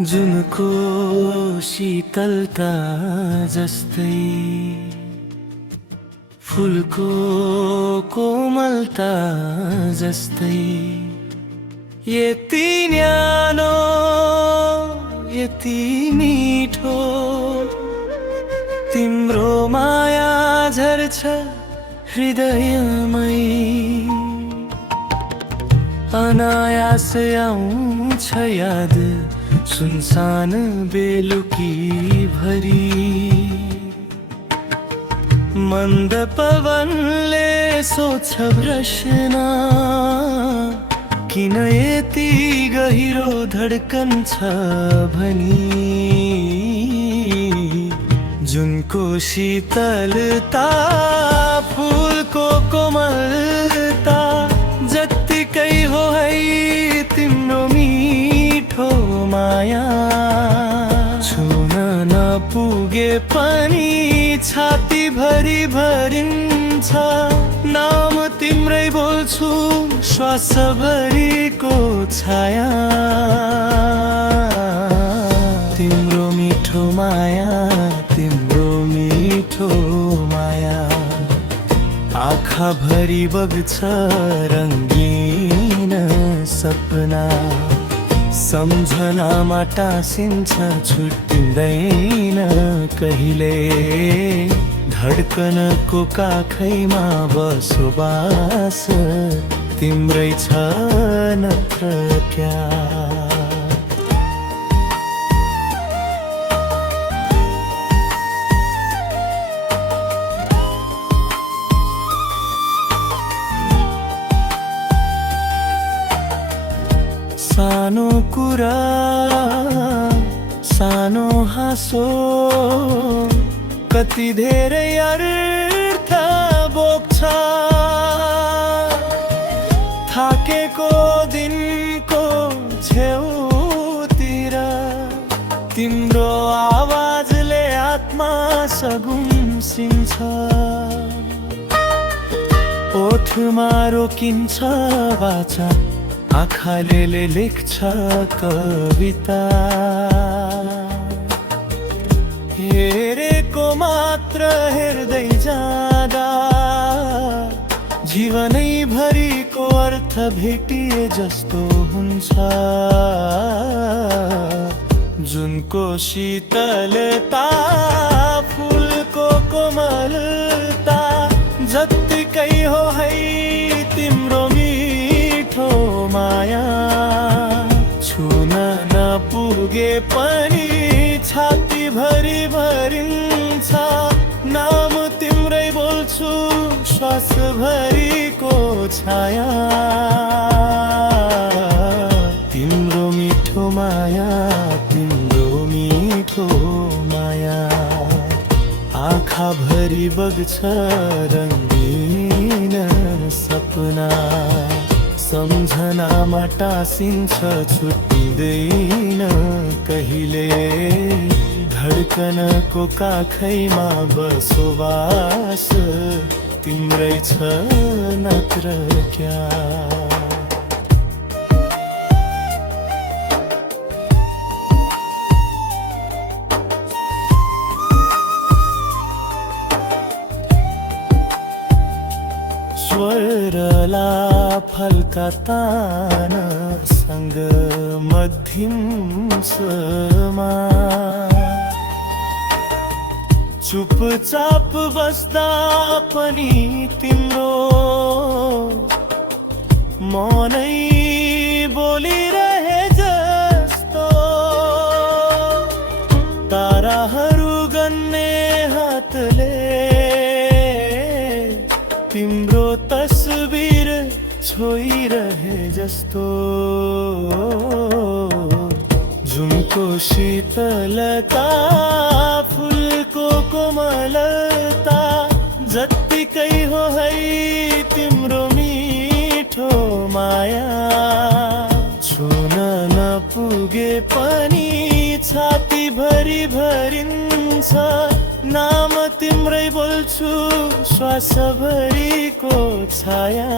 जुनको शीतलता जस्तै फुलको कोमलता जस्तै यति न्यानो यति मिठो तिम्रो माया झर्छ हृदयमै अनायास आउँछ याद सुनसान बेलुकी भरी मन्द पवनले सोध्छ प्रश्न किन यति गहिरो धड्कन छ भनी जुनको शीतलता फुलको कोमलता जत्तिकै हो है तिम्रो मिठो माया छुन नपुगे पनि छाती भरि भरिन्छ नाम तिम्रै बोल्छु श्वास भरिको छाया तिम्रो मिठो माया तिम्रो मिठो माया आँखा भरि बग्छ रङ्गीन सपना सम्झनामा टाँसिन्छ छुट्टिँदैन कहिले धड्कनको काखैमा बसोबास तिम्रै छ नत्र क्या सानो कुरा सानो हाँसो कति धेरै अर्थ बोक्छ थाकेको दिनको छेउतिर तिम्रो आवाजले आत्मा सगुम्सिन्छ ओठमा रोकिन्छ वाचा आँखाले लेख्छ कविता हेरेको मात्र हेर्दै जाँदा जीवनै भरिको अर्थ भेटिए जस्तो हुन्छ जुनको शीतलता फुलको कोमलता जत्तिकै हो है तिम्रो मिठो माया छुन नपुगे पनि छाती भरि भरिन्छ नाम तिम्रै बोल्छु श्वास भरिको छाया तिम्रो मिठो माया तिम्रो मिठो माया आँखा भरि बग्छ रङ्गीन सपना सम्झनामा टाँसिन्छ छुट्टिँदैन कहिले धड्कनको काखैमा बसोबास तिम्रै छ नत्र क्या स्वरला फल्का तान सँग मध्यम स्वरमा चुपचाप बस्दा पनि तिम्रो मनै बोलिरहे जस्तो ताराहरू गन्ने हातले तिम्रो तस्बिर छोइरहे जस्तो जुनको शीतलता फुलको कोमलता जत्तिकै हो है तिम्रो मिठो माया छुन नपुगे पनि छाती भरि भरिन्छ नाम तिम्रै बोल्छु श्वास भरिको छाया